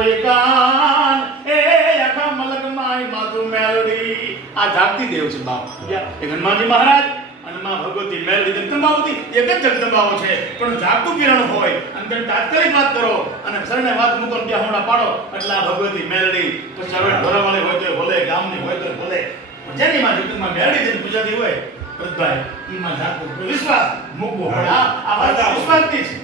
હોય કાન એ આખા મલકમાં માથું મેલડી આ જાગતી દેવ છે બાપ એ હનુમાનજી મહારાજ અને માં ભગવતી મેલડી જગદંબાવતી એક જ જગદંબાઓ છે પણ જાગતું કિરણ હોય અંદર તાત્કાલિક વાત કરો અને સરને વાત મૂકો ત્યાં હોડા પાડો એટલે આ ભગવતી મેલડી પછી હવે ઢોરાવાળી હોય તો ભલે ગામની હોય તો ભલે જેની માં જગદંબા મેલડી જેની પૂજાતી હોય બધાય ઈમાં જાગતું વિશ્વાસ મૂકવો પડે આ વાત વિશ્વાસની છે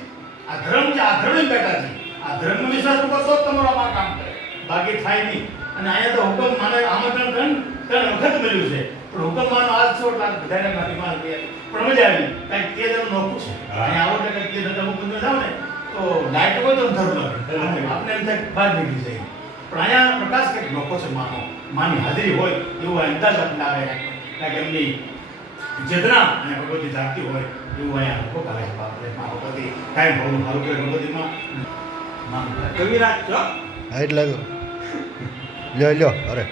આ ધર્મ છે આ ધર્મની બેટા છે આ ધર્મનો વિશ્વાસ ઉપર તો તમારો આ કામ કરે બાકી થાય નહીં અને અહીંયા તો હુકમ માને આમંત્રણ ત્રણ વખત મળ્યું છે પણ હુકમ માનો આજ છો લાખ બધાને મારી માર કે પણ મજા આવી કાંઈક તે જણ નોખું છે અહીંયા આવો એટલે તે જણ મુકુંદ જાવ ને તો લાઈટ હોય તો ધર્મ લાગે આપણે એમ થાય બહાર નીકળી જાય પણ અહીંયા પ્રકાશ કંઈક નોખો છે માનો માની હાજરી હોય એવું અંદાજ આપણને આવે કારણ કે એમની ચેતના અને ભગવતી જાગતી હોય એવું અહીંયા લોકો કરે છે બાપરે મા ભગવતી કાંઈ ભાવનું સારું કરે ભગવતીમાં કવિરાજ છો હા એટલે લ્યો અરે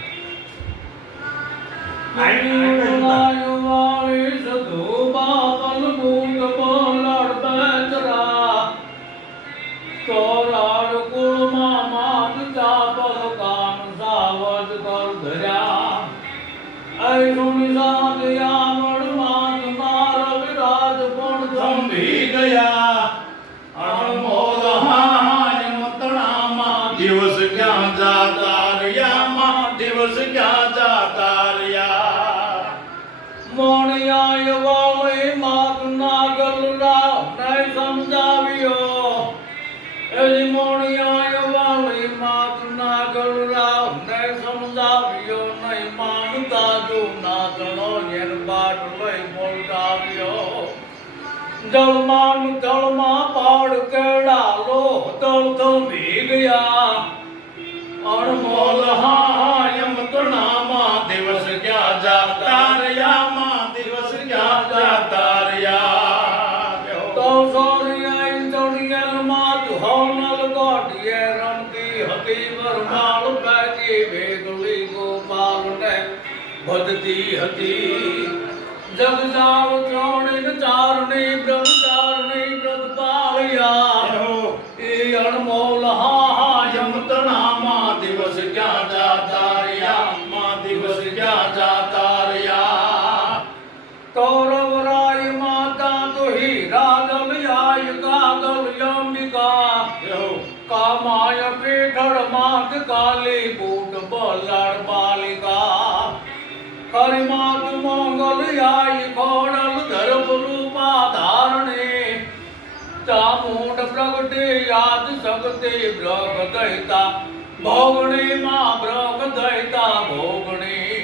દિવસ ક્યાં જાતા રહ્યા દિવસ ક્યાં જાતા રહ્યા મોણિયાય વાળી માત નાગલરા ને સમજાવ્યો એલી મોણિયાય વાળી માત નાગલરા ને સમજાવ્યો નહીં માનતા જો નાચણો એન બાટ લઈ બોલતાવ્યો જળમાં પાડ કેળાલો દળ થંભી ગયા અણમોલ હાયમ તણામાં દિવસ ક્યાં જાતા રહ્યા માં દિવસ ક્યાં જાતા રહ્યા તો સોરિયાઈ ચડિયલ માં હોનલ ગોડીએ રમતી હતી વરમાળ બેઠી વેગલી ગોપાલ ને ભજતી હતી જગજાવ ચોણીન ચારણી બ્રહ્મચારણી વ્રત પાળ્યા એ અણમોલ હાયમ તણામાં દિવસ ક્યાં જાતા રહ્યા માં દિવસ ક્યાં જાતા રહ્યા કૌરવરાય માતા તો હીરા ગલયાય કાગલ અંબિકા કામાય પેઠળ માગ કાલી બૂટ બલાડ બાલિકા કરિમાત મંગલ આય ખોડલ ધર્મ રૂપા ધારણે ચામુંડ પ્રગટે યાદ સગતે બ્રગ દૈતા ભોગણી માં બ્રગ દૈતા ભોગણી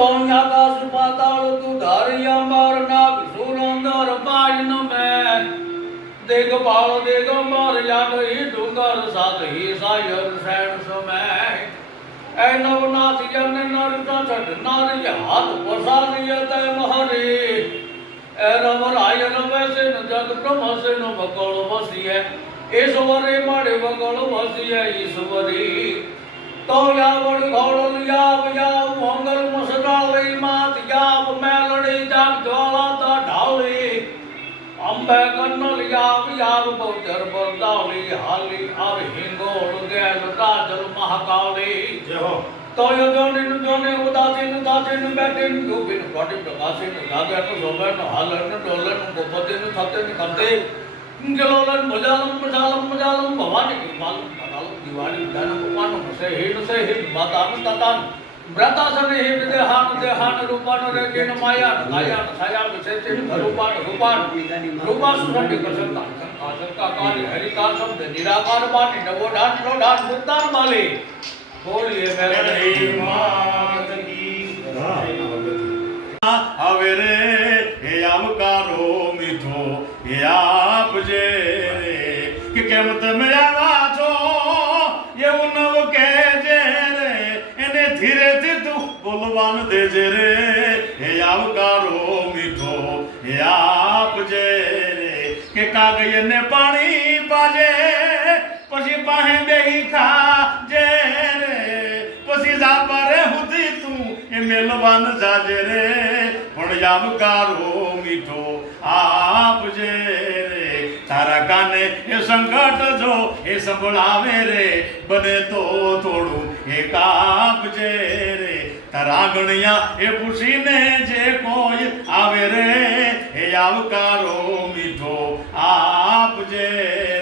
આકાશ પાતાળ તું ધારિયા માર નાગ સુરંદર પાયન મેં દેગપાળ દેગંબર યાદ હી ડુંગર સાત હી સાયર શેણ સમય ऐ नवनाथ जन नर चढ़ नारिय हाथ प्रसादिय तय महरे ऐ रमराय रवैसे न जग ब्रह्म से न बकल बसिए ईश्वरे मड़े बकल बसिए ईश्वरी तो यावड़ घोड़ल याव मंगल मसडाली मात याव मेलड़ी जाग ज्वाला ता ढाली अंबे कन्नल याव बहुचर बरदाली हाली आव हिंगोल गैल राजल महाकाली तो योजनिन जोने उदासीन दासीन बैठिन गोपिन कोटि प्रकाशिन गागन शोभन हालन डोलन गोपतिन थतिन करते जलोलन मजालम भवानी कृपालम पतालम दिवाली दान गोपान से हिन मातान ततान व्रतासन हे देहान रूपान रेकिन मायान गायान छाया विशेषिन रूपान रूपा सुखंडी कसंता संका काली हरिका शब्द निराकार बानी नवो ढान मुक्तान माली बोलिए मेरे मात की હવે રે હે આવકારો મીઠો હે આપજે રે કે કેમ તમે આવ્યા છો એવું નવ કહેજે રે એને ધીરેથી તું બોલવાન દેજે રે હે આવકારો મીઠો હે આપજે રે કે કાગયને પાણી પાજે પછી પાહે બેહી ખાજે રે પછી જાપરે હુધી તું એ મેલવાન જાજે રે પણ આવકારો મીઠો આપજે રે તારા કાને એ સંકટ જો એ સંભળાવે રે બને તો થોડું એ કાપજે રે તારા ગણ્યા એ પૂછીને જે કોઈ આવે રે એ આવકારો મીઠો આપજે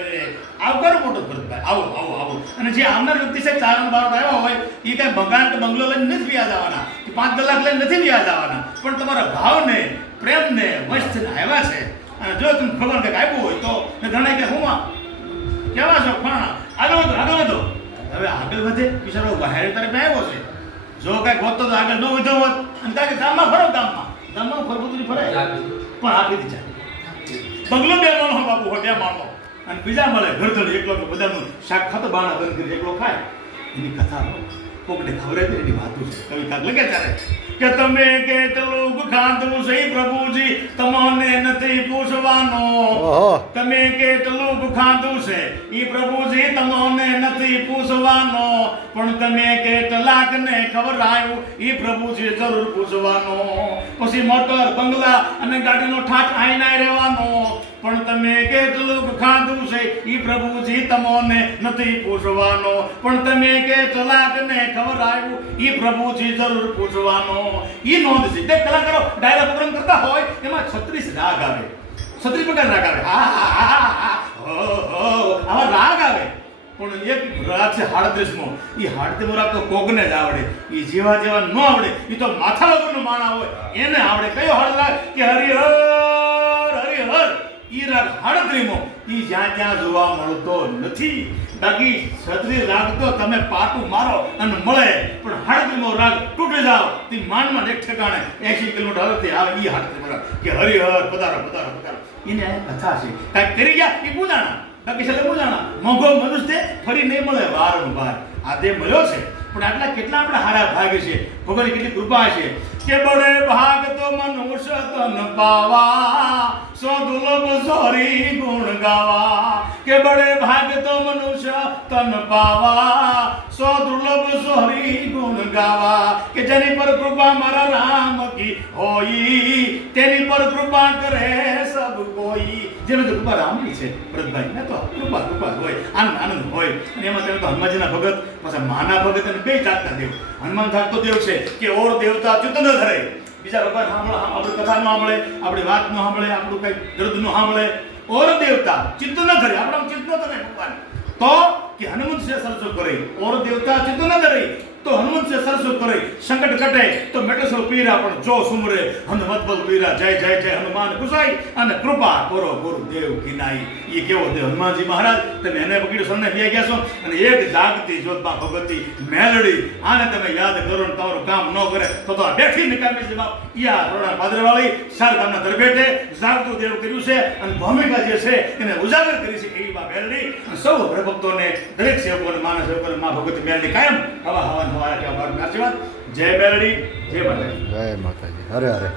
રે આવકારો મોટો ભરતભાઈ આવો આવો આવો અને જે આવનાર વ્યક્તિ છે ચારણ બારણ આવ્યા હોય એ કઈ મકાન કે બંગલો લઈને નથી વ્યાજ આવવાના કે 5 કલાક લઈને નથી વ્યાજ આવવાના પણ તમારા ભાવને પ્રેમને વસ્તને આવ્યા છે અને જો તમે ખબર કંઈક આપ્યું હોય તો ઘણા કે હું કેવા છો ફાણા આગળ વધો હવે આગળ વધે બિચારો બહાર તરફ આવ્યો છે જો કઈ ગોતો તો આગળ ન વધ્યો હોત અને કાંઈ ગામમાં ફરો ગામમાં ફરવું ફરાય પણ આપી દીધા બંગલો બે માણો બાપુ હોય બે માણો અને બીજા મળે ઘરધણી એકલો બધાનું શાક ખાતો બાણા બંધ કરી એકલો ખાય એની કથા કોકને ખબર હતી એની વાતું છે કવિ કાક લગે ત્યારે કે તમે કેટલું ખાધું છે પ્રભુજી તમને નથી પૂછવાનો ઓહો તમે કેટલું ખાધું છે ઈ પ્રભુજી તમને નથી પૂછવાનો પણ તમે કેટલાક ને ખવડાવ્યું ઈ પ્રભુજી જરૂર પૂછવાનો પછી મોટર બંગલા અને ગાડીનો ઠાઠ આઈના રહેવાનો પણ તમે કેટલું ખાધું છે ઈ પ્રભુજી તમને નથી પૂછવાનો પણ તમે કેટલાક ને ખવડાવ્યું ઈ પ્રભુજી જરૂર પૂછવાનો ઈ નોંધ છે તે કલાકારો ડાયરા પ્રોગ્રામ કરતા હોય એમાં 36 રાગ આવે 36 પ્રકાર રાગ આવે આવા રાગ આવે પણ એક રાગ છે 38મો ઈ 38મો રાગ તો કોકને જ આવડે ઈ જેવા જેવા ન આવડે ઈ તો માથા વગરનો માણા હોય એને આવડે કયો હળ રાગ કે હરિહર હરિહર ઈ રાગ 38મો ઈ જ્યાં ત્યાં જોવા મળતો નથી બાકી 36 રાગ તો તમે પાટું મારો અને મળે પણ 38મો રાગ તૂટી જાવ તે માનમાં એક ઠેકાણે 80 કિલોમીટર હરથી આવે ઈ 38મો રાગ કે હરિહર પધારો પધારો પધારો એને આ કથા છે કાંઈક કરી ગયા ઈ પૂજાણા બાકી છે પૂજાણા મોંઘો મનુષ્ય ફરી નહીં મળે વારંવાર આ તે મળ્યો છે પણ આટલા કેટલા આપણે હારા ભાગ છે ભગવાનની કેટલી કૃપા છે કે બડે ભાગ તો મનુષ્ય તન પાવા સો દુર્લભ સોરી ગુણ ગાવા કે બડે ભાગ તો મનુષ્ય તન પાવા સો દુર્લભ સોરી ગુણ ગાવા કે જેની પર કૃપા મારા રામ કી હોઈ તેની પર કૃપા કરે સબ કોઈ જેને તો કૃપા રામની છે ભરતભાઈ ને તો કૃપા હોય આનંદ હોય અને એમાં તમે તો હનુમાનજીના ભગત પાછા માના ભગત અને બે જાતના દેવ હનુમાન જાતનો દેવ છે કે ઓર દેવતા ચિત્ત ન ધરે બીજા ભગવાન સાંભળે આપણી કથા ન સાંભળે આપણી વાત ન સાંભળે આપણું કઈ દર્દ ન સાંભળે ઓર દેવતા ચિત્ત ન ધરે આપણા ચિત્ત ન ધરે ભગવાન તો કે હનુમંત સે સરસો કરે ઓર દેવતા ચિત્ત ન ધરે તો હનુમંત સે સરસો કરે સંકટ કટે તો મેટસો પીરા પણ જો સુમરે હનુમત બલ પીરા જય જય જય હનુમાન કુસાઈ અને કૃપા કરો ગુરુદેવ કિનાઈ એ કેવો દેવ હનુમાનજી મહારાજ તમે એને પકડી સન્ને બે ગયા છો અને એક જાગતી જ્યોતમાં ભગવતી મેલડી આને તમે યાદ કરો ને તમારું કામ ન કરે તો આ બેઠી નિકામી છે બાપ યા રોણા પાદરવાળી સાર ગામના દરબેટે જાગતું દેવ કર્યું છે અને ભૂમિકા જે છે એને ઉજાગર કરી છે એવી બા મેલડી સૌ ભક્તોને દરેક સેવકોને માનવ સેવકોને માં ભગવતી મેલડી કાયમ હવા હવા આશીર્વાદ જય મેલડી જય માતાજી જય માતાજી હરે હરે